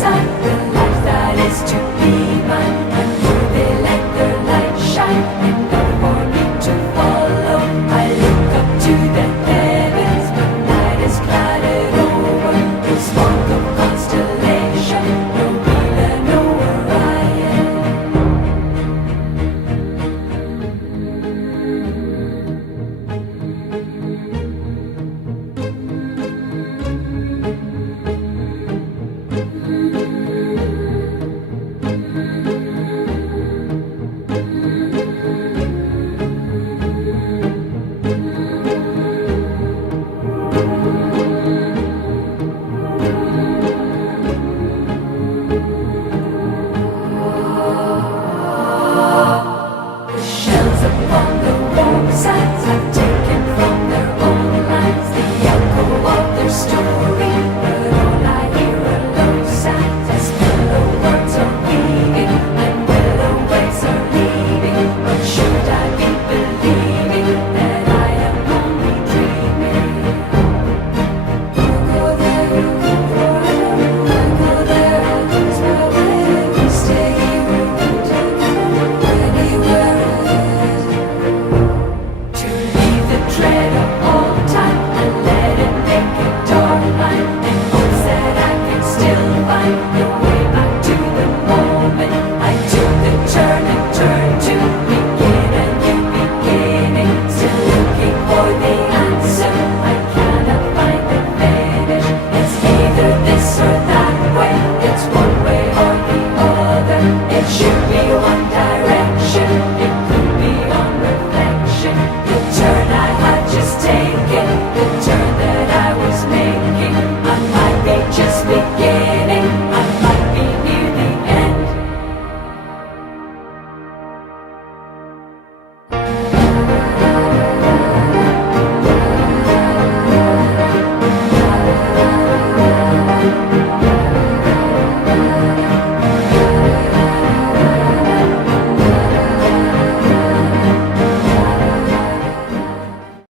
sign the life that is to be mine. And will they let their light shine enough for me to follow? I look up to the heavens, but night is clouded over. The smoke of constellation, no Vela, no Orion. The shells upon the roadsides have taken from their own lines the echo of their story, but all I hear are low sighs as mellow words are weaving and willow waves are leaving. But should I be believing that I am only dreaming? You go there, you go forever. I go there, I lose my way. We stay here, we won't go anywhere. To leave the dread of all time and let it make a dark line, in hopes that I can still find the way back to the moment I took the turn and turned to begin a new beginning. Still looking for the answer, I cannot find the finish. It's either this or that way, it's one way or the other. It should be one direction, it could be on reflection. The turn I had just taken, the turn that